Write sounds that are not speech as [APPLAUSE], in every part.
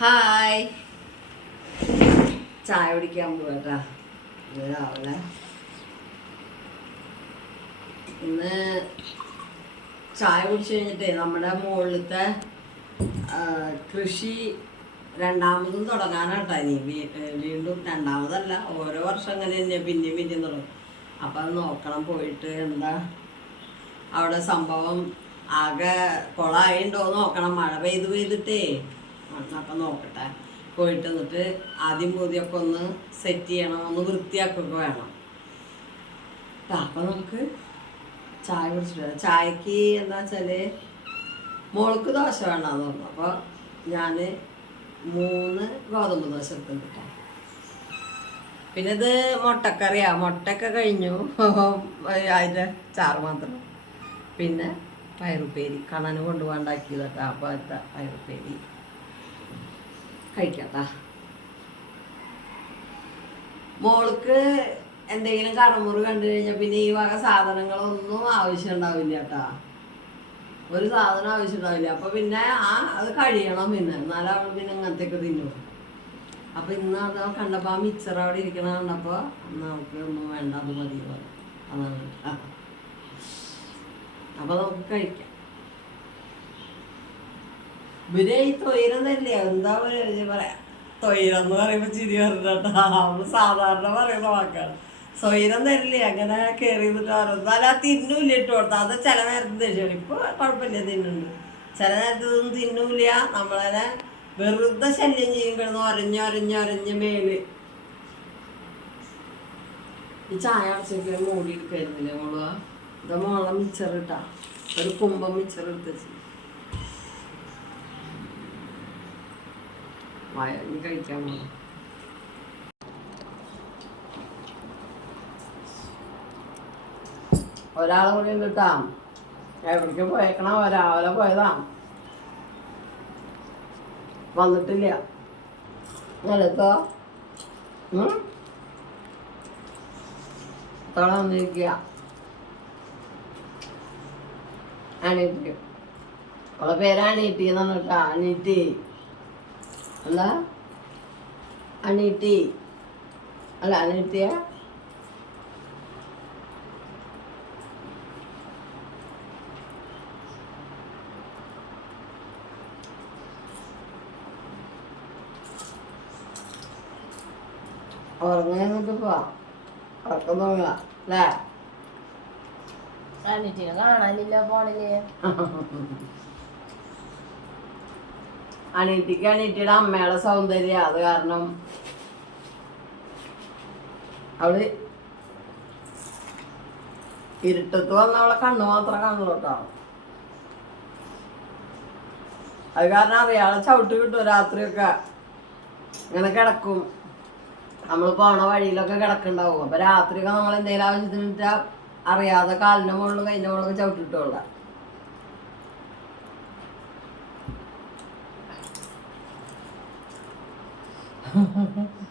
Hi. ചായ കുടിക്കാൻ പോകട്ടാ ഇന്ന് ചായ കുടിച്ചു കഴിഞ്ഞിട്ടേ നമ്മുടെ മുകളിലത്തെ കൃഷി രണ്ടാമതും തുടങ്ങാനാട്ടാ ഇനി. വീണ്ടും രണ്ടാമതല്ല. ഓരോ വർഷം അങ്ങനെ തന്നെ പിന്നെയും പിന്നെയും തുടങ്ങും. അപ്പം അത് നോക്കണം പോയിട്ട് എന്താ. അവിടെ സംഭവം ആകെ കുളമായിണ്ടോ നോക്കണം. മഴ പെയ്ത് പെയ്തിട്ടേ. അപ്പം നോക്കട്ടെ. പോയിട്ട് എന്നിട്ട് ആദ്യം പൂതിയൊക്കെ ഒന്ന് സെറ്റ് ചെയ്യണം. ഒന്ന് വൃത്തിയാക്കുകയൊക്കെ വേണം. അപ്പം നമുക്ക് ചായ കുടിച്ചിട്ട്. ചായക്ക് എന്താ വെച്ചാൽ മോൾക്ക് ദോശ വേണമെന്ന് പറഞ്ഞു. അപ്പോൾ ഞാൻ മൂന്ന് ഗോതമ്പ് ദോശ എടുത്തിട്ടുണ്ട് പിന്നെ ഇത് മുട്ടക്കറിയാ. മുട്ടയൊക്കെ കഴിഞ്ഞു. [LAUGHS] അതിന്റെ ചാറ് മാത്രം. പിന്നെ പയറുപ്പേരി കണന് കൊണ്ടുപോകാണ്ടാക്കിയത് കേട്ടോ അപ്പോൾ അടുത്ത പയറുപ്പേരി കഴിക്കട്ടാ മോൾക്ക് എന്തെങ്കിലും കറമുറ് കണ്ടു കഴിഞ്ഞാൽ പിന്നെ ഈ വക സാധനങ്ങളൊന്നും ആവശ്യം ഉണ്ടാവില്ല കേട്ടാ ഒരു സാധനം ആവശ്യം ഉണ്ടാവില്ല അപ്പൊ പിന്നെ ആ അത് കഴിയണം പിന്നെ. എന്നാലും അവൾ പിന്നെ അങ്ങനത്തെയൊക്കെ തിന്നു. അപ്പൊ ഇന്ന് അത് കണ്ടപ്പോ ആ മിക്സർ അവിടെ ഇരിക്കണ കണ്ടപ്പോ എന്നാ നമുക്ക് ഒന്നും വേണ്ട അത് മതി. അതാണ്. അപ്പൊ നമുക്ക് കഴിക്കാം. ഇവർ ഈ തൊയിരതല്ലേ എന്താ പറയുക പറയാ? തൊയിലെന്ന് പറയുമ്പോ ചിരി പറഞ്ഞിട്ടാ സാധാരണ പറയുന്ന വാക്കാണ്. സ്വൈരം തരില്ലേ അങ്ങനെ കയറി നിന്നിട്ട് എന്നാലും ആ തിന്നൂല്ല ഇട്ട് കൊടുത്ത. അത് ചില നേരത്ത് ദേഷ്യമാണ്. ഇപ്പൊ കുഴപ്പമില്ല തിന്നുണ്ട്. ചില നേരത്ത് ഇതൊന്നും തിന്നൂല നമ്മളെ വെറുതെ ശല്യം ചെയ്യും കിടന്ന് ഒരഞ്ഞ് ഒരഞ്ഞ് ഒരഞ്ഞ് മേൽ. ഈ ചായ അടച്ചൊക്കെ മൂടി എടുക്കായിരുന്നില്ലേ മോൾ? ഇതാ ഒരു കുമ്പം മിച്ചർ വയറിന് കഴിക്കാൻ ഒരാളെ കൂടി കേട്ടാ എവിടേക്ക് പോയേക്കണ? രാവിലെ പോയതാ. വന്നിട്ടില്ല. നിലത്തോ തോളം വന്നിരിക്കുക അണീറ്റി അവളെ പേര് അണീറ്റി എന്നാണ് കേട്ടോ അണീറ്റി അല്ല അണീറ്റിയ ഉറങ്ങി പോവാം ഉറക്കം തുടങ്ങുക. അല്ലേ? അനിറ്റിനെ കാണാനില്ല ഫോണിൽ. അനീറ്റിക്ക് അനീറ്റിയുടെ അമ്മയുടെ സൗന്ദര്യം അത് കാരണം അവൾ ഇരുട്ടത്ത് വന്ന അവളെ കണ്ണു മാത്രം കാണുള്ളൂ കേട്ടോ. അത് കാരണം അറിയാളെ ചവിട്ട് കിട്ടും രാത്രിയൊക്കെ. ഇങ്ങനെ കിടക്കും. നമ്മൾ പോണ വഴിയിലൊക്കെ കിടക്കുന്നുണ്ടാവും. അപ്പൊ രാത്രിയൊക്കെ നമ്മൾ എന്തെങ്കിലും ആവശ്യത്തിന് അറിയാതെ കാലിന്റെ മുകളിൽ കൈന്റെ മുകളിൽ ചവിട്ടിട്ടുള്ള [LAUGHS]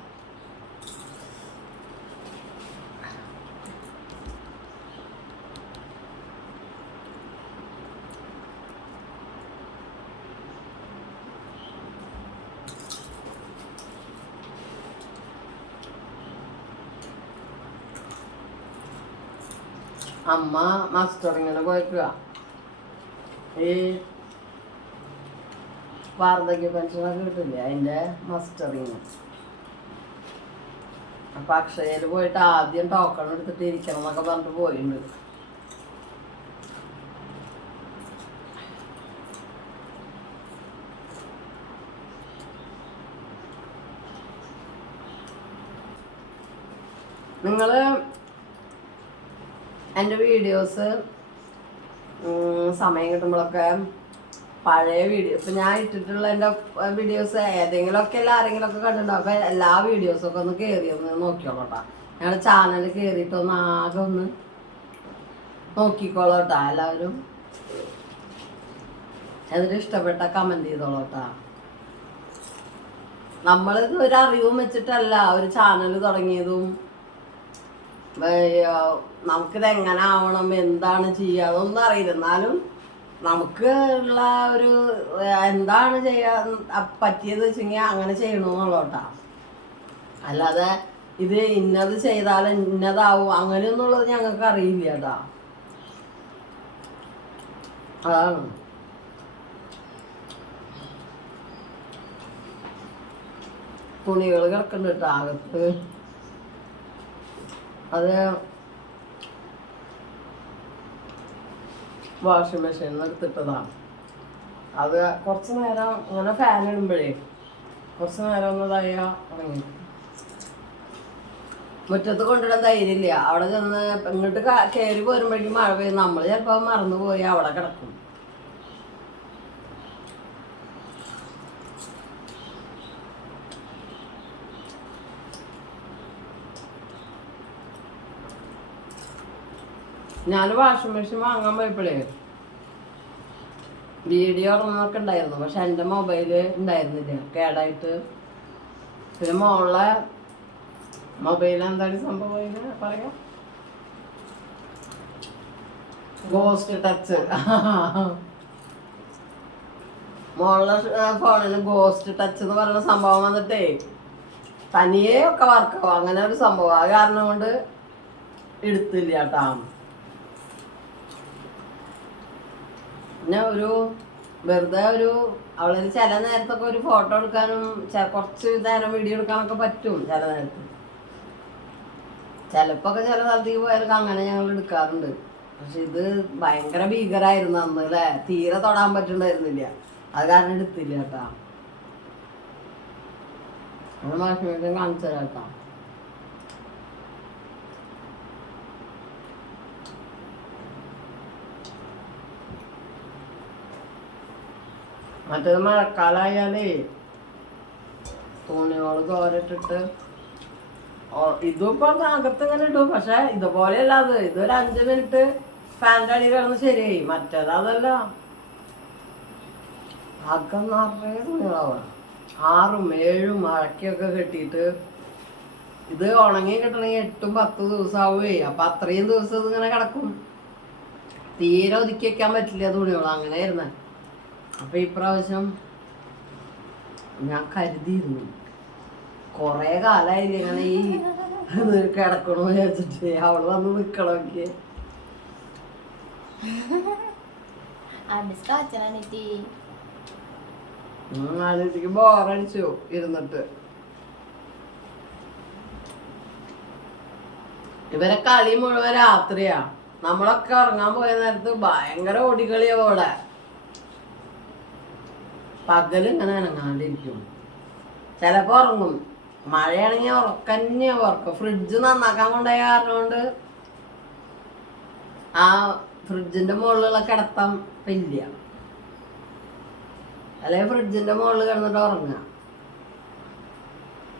അമ്മ മസ്റ്ററിങ്ങനെ പോയിക്കുക ഈ വാർദ്ധക്യ പെൻഷനൊക്കെ കിട്ടില്ലേ? അതിന്റെ മസ്റ്ററിങ് അപ്പൊ അക്ഷയയിൽ പോയിട്ട് ആദ്യം ടോക്കൺ എടുത്തിട്ട് ഇരിക്കണം എന്നൊക്കെ പറഞ്ഞിട്ട് പോയിട്ടുണ്ട് നിങ്ങൾ എന്റെ വീഡിയോസ് സമയം കിട്ടുമ്പോഴൊക്കെ പഴയ വീഡിയോ. ഇപ്പം ഞാൻ ഇട്ടിട്ടുള്ള എന്റെ വീഡിയോസ് ഏതെങ്കിലുമൊക്കെ അല്ല ആരെങ്കിലുമൊക്കെ കണ്ടിട്ടുണ്ടോ അപ്പം എല്ലാ വീഡിയോസൊക്കെ ഒന്ന് കയറി ഒന്ന് നോക്കിയോളൂ ഞങ്ങളുടെ ചാനൽ കയറിയിട്ടൊന്ന് ആകെ ഒന്ന് നോക്കിക്കോളൂ കേട്ടോ എല്ലാവരും. അതിന് ഇഷ്ടപ്പെട്ട കമന്റ് ചെയ്തോളൂ നമ്മളിത് ഒരു അറിവും വെച്ചിട്ടല്ല ഒരു ചാനൽ തുടങ്ങിയതും നമുക്കിത് എങ്ങനെ ആവണം എന്താണ് ചെയ്യുക അതൊന്നും അറിയില്ല. നമുക്ക് ഉള്ള ഒരു എന്താണ് ചെയ്യാൻ പറ്റിയത് വെച്ചെങ്കിൽ അങ്ങനെ ചെയ്യണമെന്നുള്ളതാ അല്ലാതെ ഇത് ഇന്നത് ചെയ്താൽ ഇന്നതാവും അങ്ങനെയൊന്നുള്ളത് ഞങ്ങൾക്ക് അറിയില്ല കേട്ടാ അതാണ്. തുണികൾ കിടക്കുന്നുണ്ട് അകത്ത്. അത് വാഷിംഗ് മെഷീനിൽ നിന്ന് എടുത്തിട്ടതാണ്. അത് കുറച്ച് നേരം ഇങ്ങനെ ഫാൻ ഇടുമ്പോഴേ കുറച്ച് നേരം ഒന്നതായ ഉറങ്ങി മുറ്റത്ത് കൊണ്ടിടാൻ ധൈര്യമില്ല. അവിടെ ചെന്ന് ഇങ്ങോട്ട് കയറി പോരുമ്പോഴേക്കും മഴ പെയ്യും നമ്മൾ ചിലപ്പോൾ മറന്നു പോയി അവിടെ കിടക്കും. ഞാൻ വാഷിംഗ് മെഷീൻ വാങ്ങാൻ പോയപ്പോഴേ വീഡിയോ ഇറങ്ങുന്നൊക്കെ ഉണ്ടായിരുന്നു. പക്ഷെ എന്റെ മൊബൈൽ ഉണ്ടായിരുന്നില്ല. കേടായിട്ട്. പിന്നെ മോളെ മൊബൈൽ എന്താണ് സംഭവം പറയാ. ഗോസ്റ്റ് ടച്ച് മോളുടെ ഫോണിൽ ഗോസ്റ്റ് ടച്ച് എന്ന് പറയുന്ന സംഭവം വന്നിട്ടേ തനിയെ ഒക്കെ വർക്കാവും അങ്ങനെ ഒരു സംഭവം. ആ കാരണം കൊണ്ട് എടുത്തില്ല കേട്ടാ. പിന്നെ ഒരു വെറുതെ ഒരു അവളൊരു ചില നേരത്തൊക്കെ ഒരു ഫോട്ടോ എടുക്കാനും കുറച്ച് നേരം വീഡിയോ എടുക്കാനൊക്കെ പറ്റും ചില നേരത്ത്. ചിലപ്പോ ഒക്കെ ചില സ്ഥലത്തേക്ക് പോയാലൊക്കെ അങ്ങനെ ഞങ്ങൾ എടുക്കാറുണ്ട്. പക്ഷെ ഇത് ഭയങ്കര ഭീകരായിരുന്നു അന്ന് അല്ലേ? തീരെ തൊടാൻ പറ്റുണ്ടായിരുന്നില്ല. അത് കാരണം എടുത്തില്ല കേട്ടാ. കാണിച്ചു തരാം കേട്ടോ. മറ്റേത് മഴക്കാലായാലേ തുണികൾ തോരട്ടിട്ട് ഇതിപ്പോ അകത്ത് ഇങ്ങനെ ഇടും. പക്ഷെ ഇതുപോലെയല്ല അത്. ഇതൊരു അഞ്ച് മിനിറ്റ് ഫാന്റെ അടിയിൽ കിടന്ന് ശരിയായി. മറ്റേത് അതല്ല അകം നിറയെ തുണികളാവണം ആറും ഏഴും മഴക്കൊക്കെ കെട്ടിയിട്ട് ഇത് ഉണങ്ങി കിട്ടണമെങ്കിൽ എട്ടും പത്ത് ദിവസം ആവുകയെ അപ്പൊ അത്രയും ദിവസം ഇതിങ്ങനെ കിടക്കും. തീരെ ഒതുക്കി വെക്കാൻ പറ്റില്ല തുണികൾ. അങ്ങനെയായിരുന്നേ. അപ്പൊ ഈ പ്രാവശ്യം ഞാൻ കരുതിയിരുന്നു. കൊറേ കാലായില്ലേ ഇങ്ങനെ ഈ കിടക്കണോ വിചാരിച്ചിട്ട്. അവൾ വന്ന് നിക്കണോക്കെ ആലോചിക്ക് ബോറടിച്ചു ഇരുന്നിട്ട്. ഇവരെ കളി മുഴുവൻ രാത്രിയാ. നമ്മളൊക്കെ ഉറങ്ങാൻ പോയ നേരത്ത് ഭയങ്കര ഓടിക്കളിയാ ഇവിടെ പകൽ ഇങ്ങനെ അനങ്ങാണ്ടിരിക്കും ചിലപ്പോ ഉറങ്ങും. മഴയാണെങ്കിൽ ഉറക്കന്നെ ഉറക്കം. ഫ്രിഡ്ജ് നന്നാക്കാൻ കൊണ്ടുപോയ കാരണം കൊണ്ട് ആ ഫ്രിഡ്ജിന്റെ മുകളിലുള്ള കിടത്തം ഇല്ല. അല്ലെങ്കിൽ ഫ്രിഡ്ജിന്റെ മുകളിൽ കിടന്നിട്ട് ഉറങ്ങുക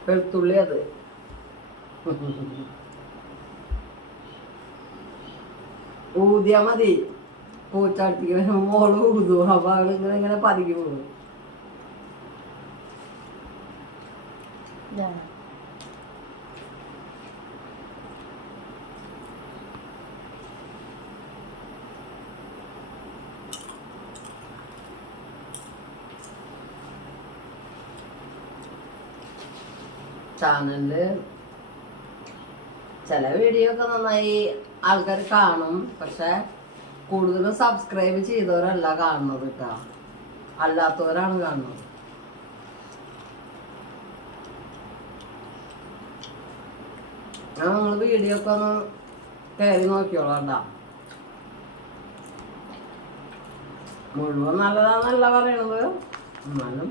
വെളുത്തുള്ളി അത്. ഊതിയാ മതി. പൂച്ചാട്ടിക്ക് മോൾ ഊതു. അപ്പൊ അവളിങ്ങനെ ഇങ്ങനെ പതുക്കി പോകും. ചാനലിൽ ചില വീഡിയോ ഒക്കെ നന്നായി ആൾക്കാർ കാണും. പക്ഷെ കൂടുതലും സബ്സ്ക്രൈബ് ചെയ്തവരല്ല കാണുന്നത് കേട്ടോ അല്ലാത്തവരാണ് കാണുന്നത്. ആ നിങ്ങൾ വീഡിയോ ഒക്കെ ഒന്ന് കയറി നോക്കിയോളാം ട്ടാ. മുഴുവൻ നല്ലതാന്നല്ല പറയണത് എന്നാലും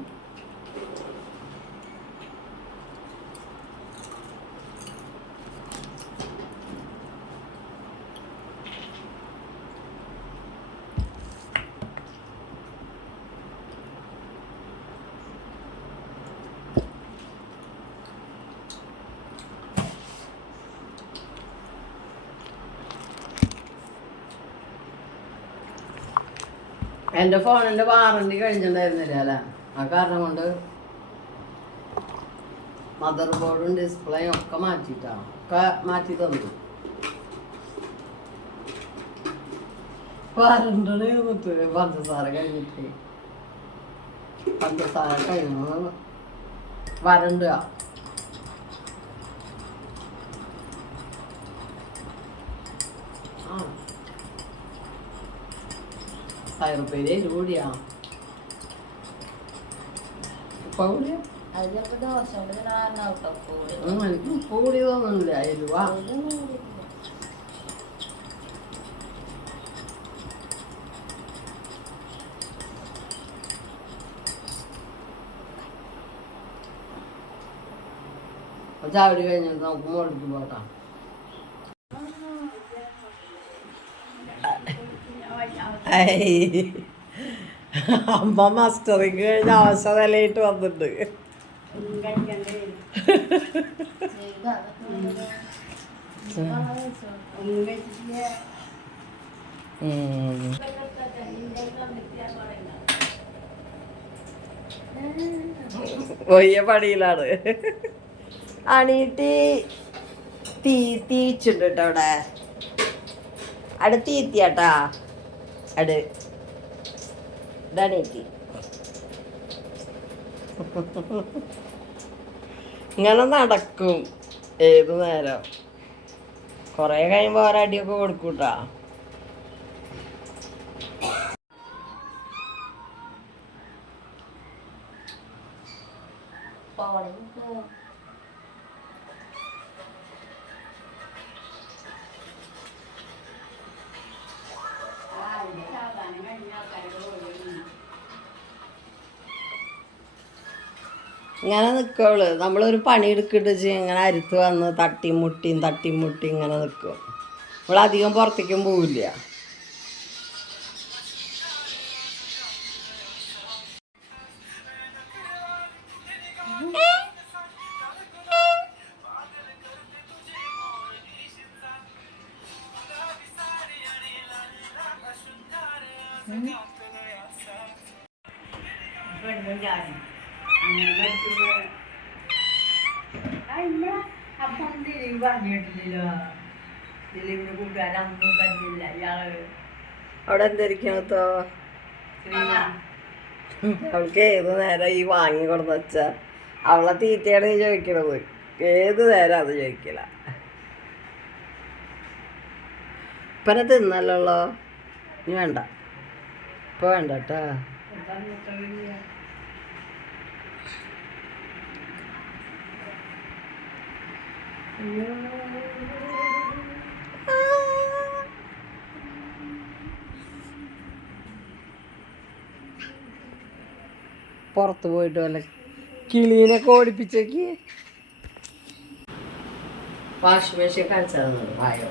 എന്റെ ഫോണിന്റെ വാറണ്ടി കഴിഞ്ഞിട്ടുണ്ടായിരുന്നില്ല അല്ലേ? ആ കാരണം കൊണ്ട് മദർ ബോർഡും ഡിസ്പ്ലേയും ഒക്കെ മാറ്റിയിട്ടാണ് ഒക്കെ മാറ്റി തന്നു. വരണ്ടണേ വന്നിട്ട് പഞ്ചസാര കഴിഞ്ഞിട്ട്. പഞ്ചസാര കഴിഞ്ഞു. വരണ്ട ആ പയറുപ്പേരി കൂടിയാ ഉപ്പ കൂടിയാ അത് ചിലപ്പോ ദോശ എനിക്ക് കൂടി തോന്നുന്നില്ല കൂടിയിട്ടില്ല. ചാവടി കഴിഞ്ഞിട്ട് നമുക്ക് മുകളിലേക്ക് പോട്ടാ അമ്മ മാസ്റ്ററിങ് കഴിഞ്ഞ വന്നിട്ടുണ്ട് വളരെ രസമാണ്. ഉം. വലിയ പണിയിലാണ് അണിയിട്ട് തീ തീച്ചുണ്ട് കേട്ടോ അവിടെ അവിടെ തീത്തിയാട്ടാ അട്. എനിക്ക്. ഇങ്ങനെ നടക്കും. ഏത് നേരം? കൊറേ കഴിയുമ്പോ ഒരടിയൊക്കെ കൊടുക്കൂട്ടാ. പോണെങ്കിൽ ഇങ്ങനെ നിൽക്കുള്ളൂ നമ്മളൊരു പണി എടുക്കിട്ട് ഇങ്ങനെ അരുത്ത് വന്ന് തട്ടിയും മുട്ടിയും തട്ടിയും മുട്ടിയും ഇങ്ങനെ നിൽക്കും നമ്മളധികം പുറത്തേക്കും പോവില്ല. അവിടെ എന്തായിരിക്കണത്തോ അവൾക്ക് ഏത് നേരം ഈ വാങ്ങി കൊടുന്ന് വെച്ച? അവളെ തീറ്റയാണ് നീ ചോദിക്കണത്. ഏത് നേരം അത് ചോദിക്കില്ല. ഇപ്പനെ തിന്നല്ലോ ഇനി വേണ്ട. ഇപ്പൊ വേണ്ട കേട്ടാ. പുറത്ത് പോയിട്ട് വല്ല കിളീനൊക്കെ ഓടിപ്പിച്ചേക്ക്. വാഷിംഗ് മെഷീൻ കാണിച്ചാൽ വായോ.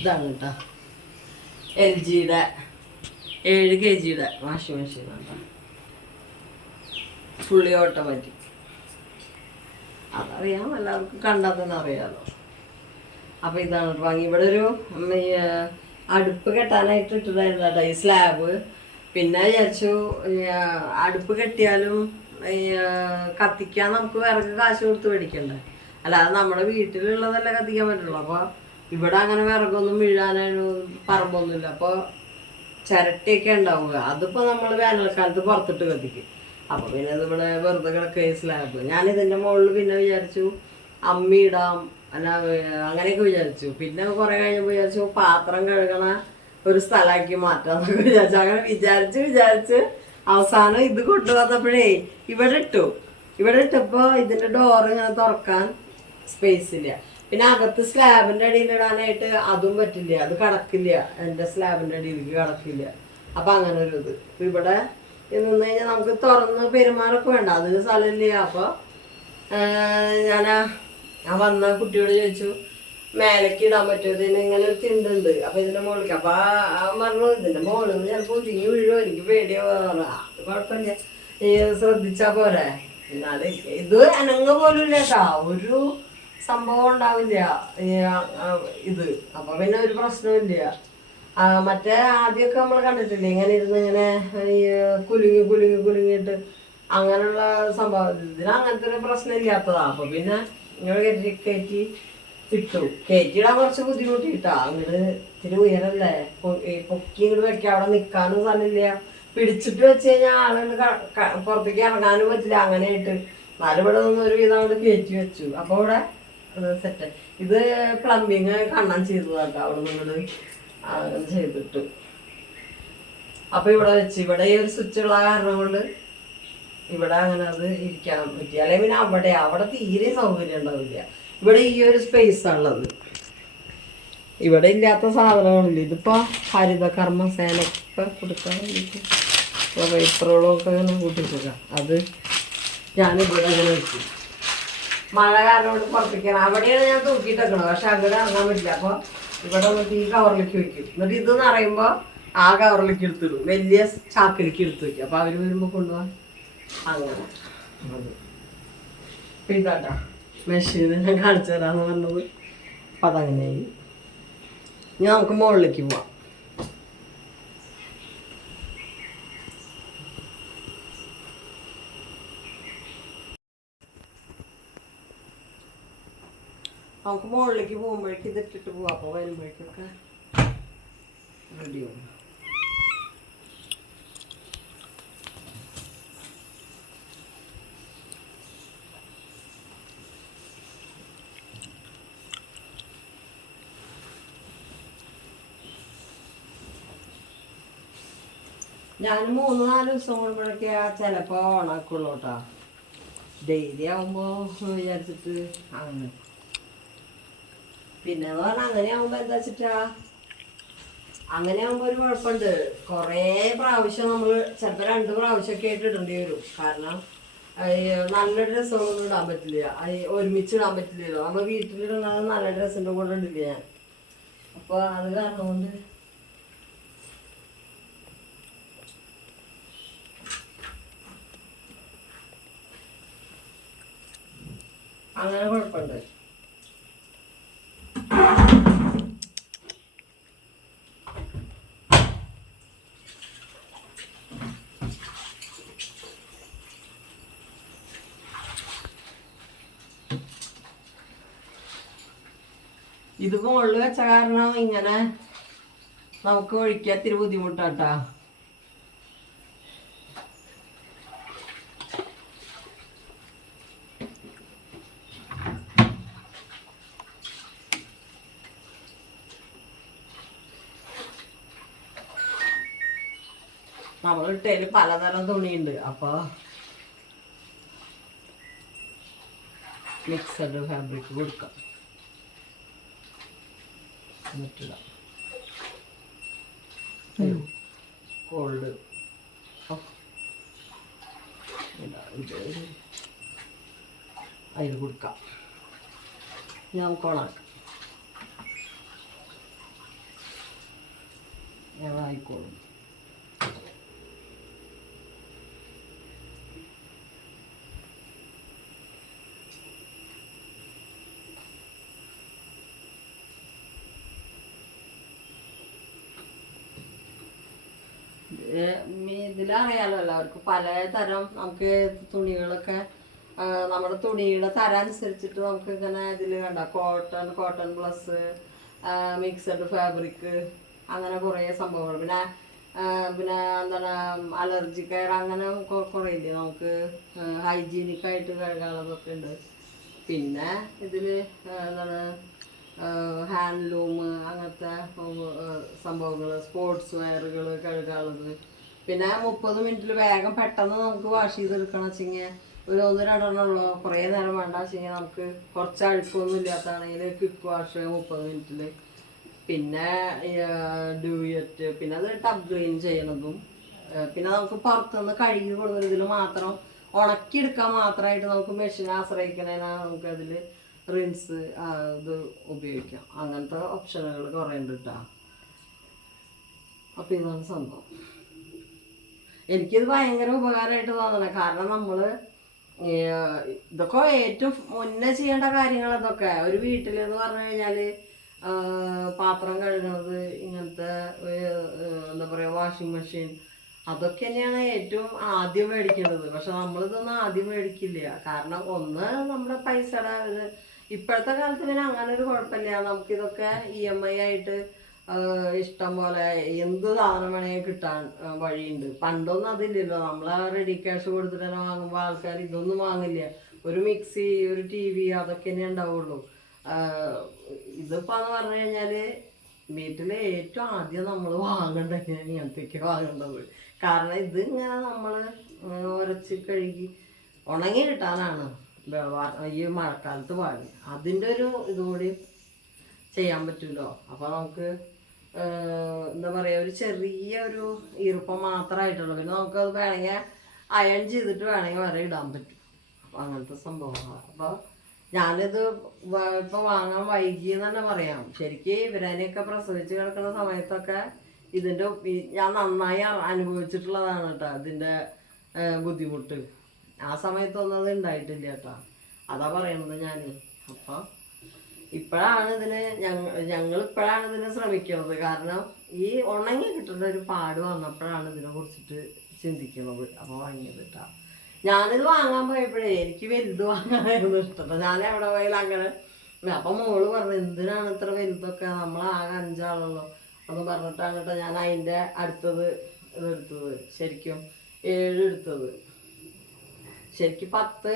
ഇതാണ് കേട്ടോ. എൽ ജിയുടെ ഏഴ് കെ ജിയുടെ വാഷിംഗ് മെഷീൻ കേട്ടോ ഫുള്ളി ഓട്ടോമാറ്റിക് അതറിയാം എല്ലാവർക്കും കണ്ടാൽ തന്നെ അറിയാലോ. അപ്പോൾ ഇതാണ് വാങ്ങി ഇവിടെ ഒരു അടുപ്പ് കെട്ടാനായിട്ട് ഇട്ടിട്ടായിരുന്നു കേട്ടോ ഈ സ്ലാബ്. പിന്നെ വിചാരിച്ചു അടുപ്പ് കെട്ടിയാലും കത്തിക്കാൻ നമുക്ക് വിറക് കാശ് കൊടുത്ത് മേടിക്കണ്ടേ? അല്ലാതെ നമ്മുടെ വീട്ടിലുള്ളതല്ലേ കത്തിക്കാൻ പറ്റുള്ളൂ. അപ്പോൾ ഇവിടെ അങ്ങനെ വിറകൊന്നും വീഴാനും പറമ്പൊന്നുമില്ല. അപ്പോൾ ചിരട്ടിയൊക്കെ ഉണ്ടാവുക. അതിപ്പോൾ നമ്മൾ വേനൽക്കാലത്ത് പുറത്തിട്ട് കത്തിക്കും. അപ്പോൾ പിന്നെ ഇതിവിടെ വെറുതെ കിടക്കുകയും സ്ലാബ് ഞാൻ ഇതിന്റെ മുകളിൽ പിന്നെ വിചാരിച്ചു അമ്മി ഇടാം. അല്ല അങ്ങനെയൊക്കെ വിചാരിച്ചു. പിന്നെ കുറേ കഴിഞ്ഞപ്പോൾ വിചാരിച്ചു പാത്രം കഴുകണ ഒരു സ്ഥലമാക്കി മാറ്റാന്നൊക്കെ വിചാരിച്ചു. അങ്ങനെ വിചാരിച്ച് വിചാരിച്ച് അവസാനം ഇത് കൊണ്ടുവന്നപ്പോഴേ ഇവിടെ ഇട്ടു. ഇവിടെ ഇട്ടപ്പോൾ ഇതിന്റെ ഡോർ ഇങ്ങനെ തുറക്കാൻ സ്പേസ് ഇല്ല. പിന്നെ അകത്ത് സ്ലാബിന്റെ അടിയിൽ ഇടാനായിട്ട് അതും പറ്റില്ല അത് കടക്കില്ല. എന്റെ സ്ലാബിന്റെ അടിയിലേക്ക് കടക്കില്ല. അപ്പൊ അങ്ങനെ ഒരു ഇത്. അപ്പൊ ഇവിടെ നിന്ന് കഴിഞ്ഞാൽ നമുക്ക് തുറന്ന് പെരുമാറൊക്കെ വേണ്ട. അതിന് സ്ഥലമില്ല. അപ്പൊ ഞാൻ വന്ന കുട്ടിയോട് ചോദിച്ചു മേലേക്ക് ഇടാൻ പറ്റുമോ? ഇങ്ങനെ ഒരു തിണ്ടുണ്ട്. അപ്പൊ ഇതിന്റെ മുകളിലേക്ക് അപ്പൊ ആ- പറഞ്ഞു ഇതിന്റെ മുകളിൽ നിന്ന് ചിലപ്പോ ഒതുങ്ങി വീഴുമോ എനിക്ക് പേടിയോ. പറഞ്ഞു "ആ, അത് കുഴപ്പമില്ല. ശ്രദ്ധിച്ചാ പോരെ. എന്നാലും ഇത് അനങ്ങ പോലും ഇല്ല കേട്ടാ. ഒരു സംഭവം ഉണ്ടാവില്ല. ഇത്. അപ്പൊ പിന്നെ ഒരു പ്രശ്നമില്ല മറ്റേ ആദ്യമൊക്കെ നമ്മൾ കണ്ടിട്ടില്ലേ ഇങ്ങനെ ഇരുന്ന് ഇങ്ങനെ ഈ കുലുങ്ങി കുലുങ്ങി കുലുങ്ങിയിട്ട് അങ്ങനെയുള്ള സംഭവം. ഇതിന് അങ്ങനത്തെ ഒരു പ്രശ്നം ഇല്ലാത്തതാ. അപ്പൊ പിന്നെ ഇങ്ങനെ കയറ്റി കയറ്റി ഇട്ടു. കയറ്റിയിടാൻ കുറച്ച് ബുദ്ധിമുട്ടി കിട്ടാ അങ്ങോട്ട് ഇത്തിരി ഉയരല്ലേ? പൊക്കി ഇങ്ങോട്ട് വെക്കാം. അവിടെ നിൽക്കാനും സ്ഥലമില്ല. പിടിച്ചിട്ട് വെച്ച് കഴിഞ്ഞാൽ ആളുകൾ പുറത്തേക്ക് ഇറങ്ങാനും പറ്റില്ല. അങ്ങനെ ആയിട്ട് എന്നാലും ഇവിടെ നിന്ന് ഒരു വിധം അങ്ങോട്ട് കയറ്റി വെച്ചു. അപ്പൊ ഇവിടെ സെറ്റ് ഇത് പ്ലംബിങ് കണ്ണാൻ ചെയ്തതാട്ടോ. അവിടെ നിന്നത് ചെയ്തിട്ട് ചെയ്തിട്ടു. അപ്പൊ ഇവിടെ വെച്ച്. ഇവിടെ ഈ ഒരു സ്വിച്ച് ഉള്ള കാരണം കൊണ്ട് ഇവിടെ അങ്ങനെ അത് ഇരിക്കാൻ പറ്റി അല്ലെങ്കിൽ പിന്നെ അവിടെ അവിടെ തീരെ സൗകര്യം ഉണ്ടാവില്ല. ഇവിടെ ഈ ഒരു സ്പേസ് ഉള്ളത് ഇവിടെ ഇല്ലാത്ത സാധനങ്ങളുണ്ട് ഇതിപ്പോ ഹരിത സേനൊക്കെ കൊടുക്കാൻ വേണ്ടിയിട്ട് പേപ്പറുകളൊക്കെ ഇങ്ങനെ കൂട്ടിച്ചേക്കാം അത് ഞാനിവിടെ അങ്ങനെ വെച്ചു. മഴ കാരണം കൊണ്ട് പുറത്തേക്കാണ്. അവിടെയാണ് ഞാൻ തൂക്കിയിട്ടേക്കണത് പക്ഷെ അങ്ങനെ ഇറങ്ങാൻ പറ്റില്ല. അപ്പൊ ഇവിടെ വന്നിട്ട് ഈ കവറിലേക്ക് വെക്കും. എന്നിട്ട് ഇത് പറയുമ്പോ ആ കവറിലേക്ക് എടുത്തിടും വലിയ ചാക്കിലേക്ക് എടുത്തു വെക്കും. അപ്പൊ അവർ വരുമ്പോ കൊണ്ടുപോകാൻ അങ്ങനെ. ഇതാട്ടാ. മെഷീന് ഞാൻ കാണിച്ചു തരാന്ന് പറഞ്ഞത്. അപ്പൊ അതങ്ങനെയായി ഇനി നമുക്ക് മുകളിലേക്ക് പോവാം. നമുക്ക് മുകളിലേക്ക് പോകുമ്പോഴേക്ക് ഇതിട്ടിട്ട് പോവാം. അപ്പോൾ വരുമ്പോഴേക്കൊക്കെ റെഡിയാവും. ഞാൻ മൂന്ന് നാല് ദിവസം കൂടുമ്പോഴൊക്കെ ചിലപ്പോൾ ഓണാക്കുള്ളൂ കേട്ടോ ഡെയിലി ആകുമ്പോൾ വിചാരിച്ചിട്ട് അങ്ങനെ. പിന്നെ പറഞ്ഞാൽ അങ്ങനെ ആകുമ്പോൾ എന്താ വെച്ചിട്ടാ? അങ്ങനെ ആകുമ്പോൾ ഒരു കുഴപ്പമുണ്ട് കുറേ പ്രാവശ്യം നമ്മൾ ചിലപ്പോൾ രണ്ട് പ്രാവശ്യമൊക്കെ ആയിട്ട് ഇടേണ്ടി വരും. കാരണം നല്ല ഡ്രസ്സുകളൊന്നും ഇടാൻ പറ്റില്ല. ഒരുമിച്ച് ഇടാൻ പറ്റില്ലല്ലോ. നമ്മൾ വീട്ടിലിടുന്നത് നല്ല ഡ്രസ്സിന്റെ കൂടെ ഇടില്ല? ഞാൻ അപ്പോൾ അത് കാരണം കൊണ്ട് അങ്ങനെ കുഴപ്പമുണ്ട് ഇത് മുകളിൽ വെച്ച കാരണം ഇങ്ങനെ നമുക്ക് ഒഴിക്കാൻ ഇത്തിരി ബുദ്ധിമുട്ടാട്ടാ. നമ്മൾ ഇട്ടതിൽ പലതരം തുണിയുണ്ട്. അപ്പോൾ മിക്സഡ് ഫാബ്രിക് കൊടുക്കാം. എന്നിട്ടിടാം കോൾഡ് അതിൽ കൊടുക്കാം. ഇനി നമുക്ക് ഓണാക്കാം ഞങ്ങളായിക്കോളും ഇതിലറിയാലോ എല്ലാവർക്കും. പലതരം നമുക്ക് തുണികളൊക്കെ നമ്മുടെ തുണിയുടെ തരം അനുസരിച്ചിട്ട് നമുക്ക് ഇങ്ങനെ ഇതിൽ കണ്ട? Cotton cotton plus mixed fabric അങ്ങനെ കുറേ സംഭവങ്ങൾ. പിന്നെ പിന്നെ എന്താണ് അലർജി കെയർ അങ്ങനെ കുറേ ഇല്ലേ നമുക്ക്? ഹൈജീനിക് ആയിട്ട് കഴുകാനുള്ളതൊക്കെ ഉണ്ട്. പിന്നെ ഇതിൽ എന്താണ് ഹാൻഡ്ലൂം അങ്ങനത്തെ സംഭവങ്ങൾ സ്പോർട്സ് വെയറുകൾ കഴുകാനുള്ളത്. പിന്നെ മുപ്പത് മിനിറ്റിൽ വേഗം പെട്ടെന്ന് നമുക്ക് വാഷ് ചെയ്തെടുക്കണം വെച്ചെങ്കിൽ ഒരു ഒന്ന് രണ്ടെണ്ണം ഉള്ളൂ കുറേ നേരം വേണ്ട വെച്ചെങ്കിൽ നമുക്ക് കുറച്ച് അഴുക്കൊന്നും ഇല്ലാത്തതാണെങ്കിൽ ക്വിക്ക് വാഷ് മുപ്പത് മിനിറ്റിൽ പിന്നെ ഡ്യൂയറ്റ് പിന്നെ അത് ടബ് ക്ലീൻ ചെയ്യണതും. പിന്നെ നമുക്ക് പുറത്തുനിന്ന് കഴുകി കൊടുക്കുന്ന ഇതിൽ മാത്രം ഉണക്കിയെടുക്കാൻ മാത്രമായിട്ട് നമുക്ക് മെഷീൻ ആശ്രയിക്കണേനാണ് നമുക്ക് അതിൽ റിൻസ് ഇത് ഉപയോഗിക്കാം. അങ്ങനത്തെ ഓപ്ഷനുകൾ കുറേ ഉണ്ട് കേട്ടോ അപ്പം ഇതാണ് സംഭവം. എനിക്കിത് ഭയങ്കര ഉപകാരമായിട്ട് തോന്നണം. കാരണം നമ്മൾ ഇതൊക്കെ ഏറ്റവും മുന്നേ ചെയ്യേണ്ട കാര്യങ്ങൾ അതൊക്കെ ഒരു വീട്ടിൽ എന്ന് പറഞ്ഞു കഴിഞ്ഞാൽ പാത്രം കഴുകുന്നത് ഇങ്ങനത്തെ എന്താ പറയുക വാഷിംഗ് മെഷീൻ അതൊക്കെ തന്നെയാണ് ഏറ്റവും ആദ്യം മേടിക്കേണ്ടത്. പക്ഷെ നമ്മളിതൊന്നും ആദ്യം മേടിക്കില്ല. കാരണം ഒന്ന് നമ്മുടെ പൈസയുടെ ഇപ്പോഴത്തെ കാലത്ത് പിന്നെ അങ്ങനെ ഒരു കുഴപ്പമില്ല. നമുക്കിതൊക്കെ ഇ എം ഐ ആയിട്ട് ഇഷ്ടം പോലെ എന്ത് സാധനം വേണമെങ്കിൽ കിട്ടാൻ വഴിയുണ്ട്. പണ്ടൊന്നും അതില്ലല്ലോ. നമ്മൾ റെഡി ക്യാഷ് കൊടുത്തിട്ട് തന്നെ വാങ്ങുമ്പോൾ ആൾക്കാർ ഇതൊന്നും വാങ്ങില്ല. ഒരു മിക്സി ഒരു ടി വി അതൊക്കെ തന്നെ ഉണ്ടാവുള്ളൂ. ഇതിപ്പോൾ ഇതിപ്പോ എന്ന് പറഞ്ഞു കഴിഞ്ഞാൽ വീട്ടിൽ ഏറ്റവും ആദ്യം നമ്മൾ വാങ്ങേണ്ടത് ഇങ്ങനത്തേക്ക് വാങ്ങേണ്ടത്. കാരണം ഇത് ഇങ്ങനെ നമ്മൾ ഉരച്ച് കഴുകി ഉണങ്ങി കിട്ടാനാണ് ഈ മഴക്കാലത്ത് വാങ്ങി അതിന്റെ ഒരു ഇതുകൂടി ചെയ്യാൻ പറ്റുമല്ലോ അപ്പോൾ നമുക്ക് എന്താ പറയുക ഒരു ചെറിയ ഒരു ഈർപ്പം മാത്രമായിട്ടുള്ളൂ. പിന്നെ നമുക്ക് അത് വേണമെങ്കിൽ അയൺ ചെയ്തിട്ട് വേണമെങ്കിൽ വരെ ഇടാൻ പറ്റും. അപ്പോൾ അങ്ങനത്തെ സംഭവമാണ് അപ്പോൾ ഞാനിത് ഇപ്പോൾ വാങ്ങാൻ വൈകി തന്നെ പറയാം. ശരിക്കും ഇവരനെയൊക്കെ പ്രസവിച്ച് കിടക്കുന്ന സമയത്തൊക്കെ ഇതിന്റെ ഞാൻ നന്നായി അനുഭവിച്ചിട്ടുള്ളതാണ് കേട്ടോ ഇതിന്റെ ബുദ്ധിമുട്ട്. ആ സമയത്തൊന്നും അത് ഉണ്ടായിട്ടില്ല കേട്ടോ. അതാ പറയുന്നത് ഞാൻ അപ്പൊ ഇപ്പോഴാണ് ഇതിന് ഞങ്ങൾ ഞങ്ങൾ ഇപ്പോഴാണ് ഇതിന് ശ്രമിക്കുന്നത്. കാരണം ഈ ഉണങ്ങി കിട്ടുന്ന ഒരു പാട് വന്നപ്പോഴാണ് ഇതിനെ കുറിച്ചിട്ട് ചിന്തിക്കുന്നത്. അപ്പോൾ വാങ്ങിയത് കേട്ടോ ഞാനിത് വാങ്ങാൻ പോയപ്പോഴേ എനിക്ക് വലുത് വാങ്ങാനായിരുന്നു ഇഷ്ടം. ഞാൻ എവിടെ പോയാലും അങ്ങനെ അപ്പം മോൾ പറഞ്ഞു എന്തിനാണ് ഇത്ര വലുതൊക്കെ? നമ്മളാകെ അഞ്ചാളുള്ളൂ എന്ന് പറഞ്ഞിട്ടാണ് കേട്ടോ ഞാൻ അതിന്റെ അടുത്തത് ഇതെടുത്തത് ശരിക്കും ഏഴ് എടുത്തത്. ശരിക്കും പത്ത്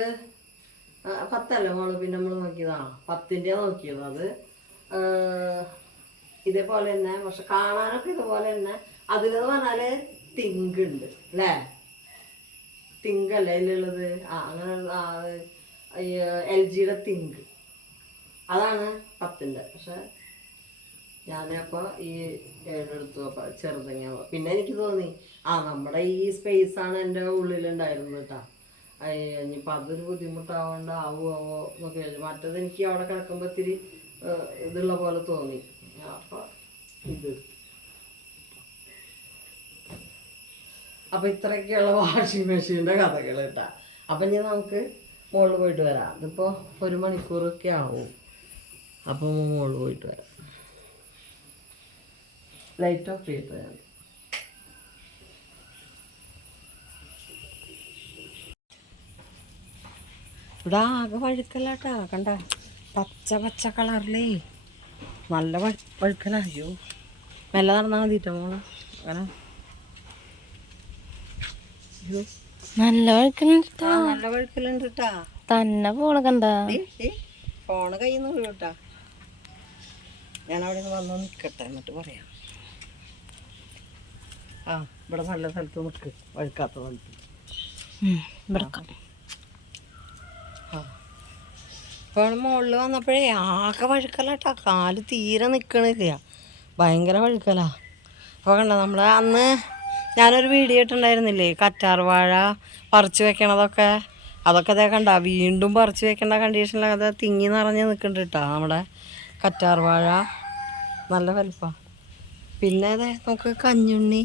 പത്തല്ല മോൾ? പിന്നെ നമ്മൾ നോക്കിയതാ. പത്തിന്റെ നോക്കിയത് അത്. ഇതേപോലെ തന്നെ പക്ഷെ കാണാനൊക്കെ ഇതുപോലെ തന്നെ. അതിലെന്ന് പറഞ്ഞാൽ തിങ്ക് ഉണ്ട് അല്ലേ? തിങ്ക് അല്ലേ അതിലുള്ളത്? ആ അങ്ങനെ എൽ ജിയുടെ തിങ്ക്. അതാണ് പത്തിന്റെ പക്ഷെ ഞാനപ്പോൾ ഈ ഏഴെടുത്തു അപ്പോൾ ചെറുതങ്ങ പിന്നെ എനിക്ക് തോന്നി ആ നമ്മുടെ ഈ സ്പേസ് ആണ് എന്റെ ഉള്ളിലുണ്ടായിരുന്നു കേട്ടോ. ഇനിയിപ്പോൾ അതൊരു ബുദ്ധിമുട്ടാവേണ്ട ആവോ ആവോ എന്നൊക്കെ വിചാരിച്ചു. മറ്റേത് എനിക്ക് അവിടെ കിടക്കുമ്പോൾ ഇത്തിരി ഇതുള്ള പോലെ തോന്നി. അപ്പോൾ ഇത്. അപ്പോൾ ഇത്രയൊക്കെയുള്ള വാഷിംഗ് മെഷീന്റെ കഥകൾ കേട്ടാ. അപ്പം ഇനി നമുക്ക് മുകളിൽ പോയിട്ട് വരാം. അതിപ്പോൾ ഒരു മണിക്കൂറൊക്കെ ആവും. അപ്പോൾ മുകളിൽ പോയിട്ട് വരാം. ലൈറ്റ് ഓഫ് ചെയ്തിട്ട് വരാം. ഇവിടെ ആകെ വഴുക്കലാട്ടാ. കണ്ട? പച്ച പച്ച കളറിലേ. നല്ല വഴു വഴുക്കല. അയ്യോ. മെല്ലെ നടന്നാൽ മതിട്ടോ മോൾ. അങ്ങനെ. നല്ല വഴുക്കലുണ്ട് നല്ല വഴുക്കലുണ്ട് കേട്ടാ തന്നെ പോണ കണ്ട. ഫോണ് കയ്യിൽ നിന്ന് വീഴട്ടാ ഞാൻ അവിടെ നിന്ന് വന്ന് നിൽക്കട്ടെ എന്നിട്ട് പറയാം. ആ ഇവിടെ നല്ല സ്ഥലത്ത് നിൽക്ക് വഴുക്കാത്ത സ്ഥലത്ത്. ഇപ്പോൾ മുകളിൽ വന്നപ്പോഴേ ആകെ വഴുക്കലാട്ടാ. കാൽ തീരെ നിൽക്കണില്ല ഭയങ്കര വഴുക്കലാ. അപ്പോൾ കണ്ട നമ്മൾ അന്ന് ഞാനൊരു വീഡിയോ ഇട്ടുണ്ടായിരുന്നില്ലേ കറ്റാർവാഴ പറിച്ച് വെക്കണതൊക്കെ. അതൊക്കെ അതേ കണ്ട വീണ്ടും പറിച്ച് വെക്കേണ്ട കണ്ടീഷനിലൊക്കെ അത് തിങ്ങി നിറഞ്ഞ് നിൽക്കുന്നുണ്ട് കേട്ടോ നമ്മുടെ കറ്റാർ വാഴ. നല്ല വലുപ്പം. പിന്നെ അതെ നമുക്ക് കഞ്ഞുണ്ണി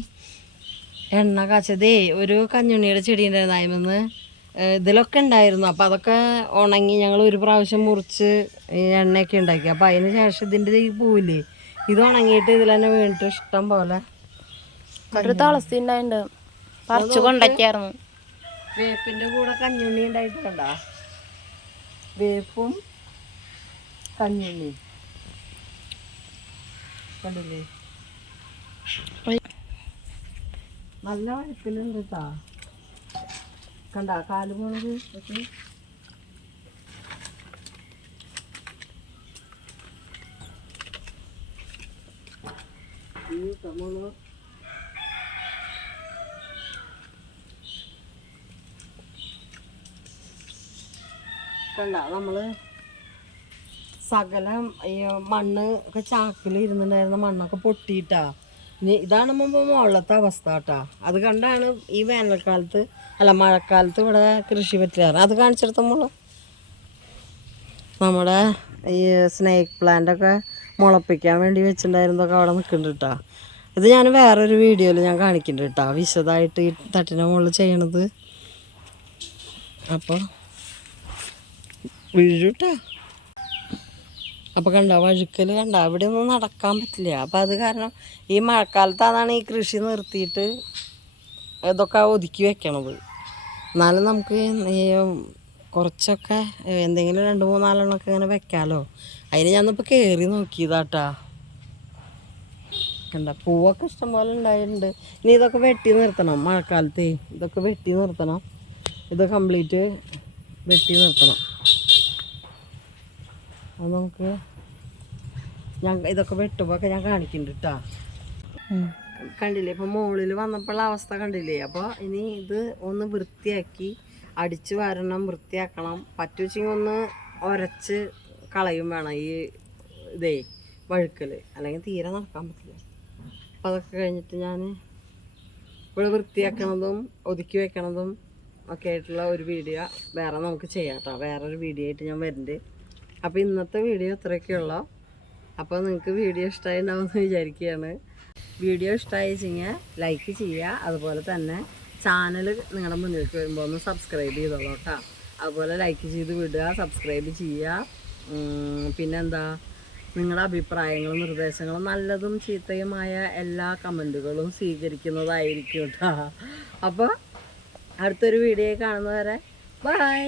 എണ്ണ കാച്ചതേ ഒരു കഞ്ഞുണ്ണിയുടെ ചെടി ഉണ്ടായിരുന്നു അതിമെന്ന് ഇതിലൊക്കെ ഉണ്ടായിരുന്നു. അപ്പം അതൊക്കെ ഉണങ്ങി ഞങ്ങൾ ഒരു പ്രാവശ്യം മുറിച്ച് എണ്ണയൊക്കെ ഉണ്ടാക്കി. അപ്പം അതിന് ശേഷം ഇതിന്റെ ഈ പൂവില്ലേ ഇത് ഉണങ്ങിയിട്ട് ഇതിൽ തന്നെ വീണിട്ട് ഇഷ്ടം പോലെ ഒരു തുളസി ഉണ്ടായിട്ടുണ്ട് പറിച്ചു കൊണ്ടൊക്കെയായിരുന്നു. വേപ്പിന്റെ കൂടെ കഞ്ഞുണ്ണി ഉണ്ടായിട്ടുണ്ടോ? വേപ്പും കഞ്ഞുണ്ണി. കണ്ടില്ലേ? നല്ല വഴിപ്പിലുണ്ട് കേട്ടാ കണ്ട? കാൽ പോണത് കണ്ട? നമ്മൾ സകലം ഈ മണ്ണ് ഒക്കെ ചാക്കിൽ ഇരുന്നുണ്ടായിരുന്ന മണ്ണൊക്കെ പൊട്ടിയിട്ടാ. ഇതാണ് മുമ്പ് മുകളിലത്തെ അവസ്ഥ കേട്ടാ. അത് കണ്ടാണ് ഈ വേനൽക്കാലത്ത് അല്ല മഴക്കാലത്ത് ഇവിടെ കൃഷി പറ്റില്ല. അത് കാണിച്ചെടുത്ത മോൾ? നമ്മുടെ ഈ സ്നേക്ക് പ്ലാന്റൊക്കെ മുളപ്പിക്കാൻ വേണ്ടി വെച്ചിട്ടുണ്ടായിരുന്നതൊക്കെ അവിടെ നിൽക്കുന്നുണ്ട് കേട്ടോ ഇത് ഞാൻ വേറൊരു വീഡിയോയിൽ ഞാൻ കാണിക്കുന്നുണ്ട് കേട്ടോ വിശദമായിട്ട് ഈ തട്ടിന്റെ മുകളിൽ ചെയ്യണത്. അപ്പോൾ വീഴൂട്ടാ അപ്പോൾ കണ്ട വഴുക്കൽ കണ്ട? അവിടെ ഒന്നും നടക്കാൻ പറ്റില്ല. അപ്പോൾ അത് കാരണം ഈ മഴക്കാലത്ത് അതാണ് ഈ കൃഷി നിർത്തിയിട്ട് ഇതൊക്കെ ഒതുക്കി വെക്കണത്. എന്നാലും നമുക്ക് ഈ കുറച്ചൊക്കെ എന്തെങ്കിലും രണ്ട് മൂന്നാലെണ്ണമൊക്കെ ഇങ്ങനെ വെക്കാമല്ലോ അതിന് ഞാനിപ്പോൾ കയറി നോക്കിയതാട്ടാ. കണ്ട പൂവൊക്കെ ഇഷ്ടംപോലെ ഉണ്ടായിട്ടുണ്ട്. ഇനി ഇതൊക്കെ വെട്ടി നിർത്തണം മഴക്കാലത്ത്. ഇതൊക്കെ വെട്ടി നിർത്തണം. ഇത് കംപ്ലീറ്റ് വെട്ടി നിർത്തണം. അത് നമുക്ക് ഞാൻ ഇതൊക്കെ വെട്ടുമ്പോൾ ഞാൻ കാണിക്കുന്നുണ്ട് കേട്ടോ കണ്ടില്ലേ? ഇപ്പം മുകളിൽ വന്നപ്പോഴുള്ള അവസ്ഥ കണ്ടില്ലേ? അപ്പോൾ ഇനി ഇത് ഒന്ന് വൃത്തിയാക്കി അടിച്ചു വരണം വൃത്തിയാക്കണം. പറ്റുവെച്ചെങ്കിൽ ഒന്ന് ഒരച്ച് കളയും വേണം ഈ ഇതേ വഴുക്കൽ അല്ലെങ്കിൽ തീരെ നടക്കാൻ പറ്റില്ല. അപ്പോൾ അതൊക്കെ കഴിഞ്ഞിട്ട് ഞാൻ ഇവിടെ വൃത്തിയാക്കണതും ഒതുക്കി വെക്കണതും ഒക്കെ ആയിട്ടുള്ള ഒരു വീഡിയോ വേറെ നമുക്ക് ചെയ്യാം കേട്ടോ. വേറൊരു വീഡിയോ ആയിട്ട് ഞാൻ വരുന്നുണ്ട് അപ്പോൾ ഇന്നത്തെ വീഡിയോ ഇത്രയൊക്കെയുള്ളൂ അപ്പോൾ നിങ്ങൾക്ക് വീഡിയോ ഇഷ്ടമായി ഉണ്ടാവുമെന്ന് വിചാരിക്കുകയാണ്. വീഡിയോ ഇഷ്ടമായി വെച്ചാൽ ലൈക്ക് ചെയ്യുക. അതുപോലെ തന്നെ ചാനൽ നിങ്ങളുടെ മുന്നിലേക്ക് വരുമ്പോൾ ഒന്ന് സബ്സ്ക്രൈബ് ചെയ്തോളൂ കേട്ടോ അതുപോലെ ലൈക്ക് ചെയ്ത് വിടുക സബ്സ്ക്രൈബ് ചെയ്യുക. പിന്നെന്താ? നിങ്ങളുടെ അഭിപ്രായങ്ങളും നിർദ്ദേശങ്ങളും നല്ലതും ചീത്തയുമായ എല്ലാ കമന്റുകളും സ്വീകരിക്കുന്നതായിരിക്കും കേട്ടോ അപ്പോൾ അടുത്തൊരു വീഡിയോ കാണുന്നവരെ ബൈ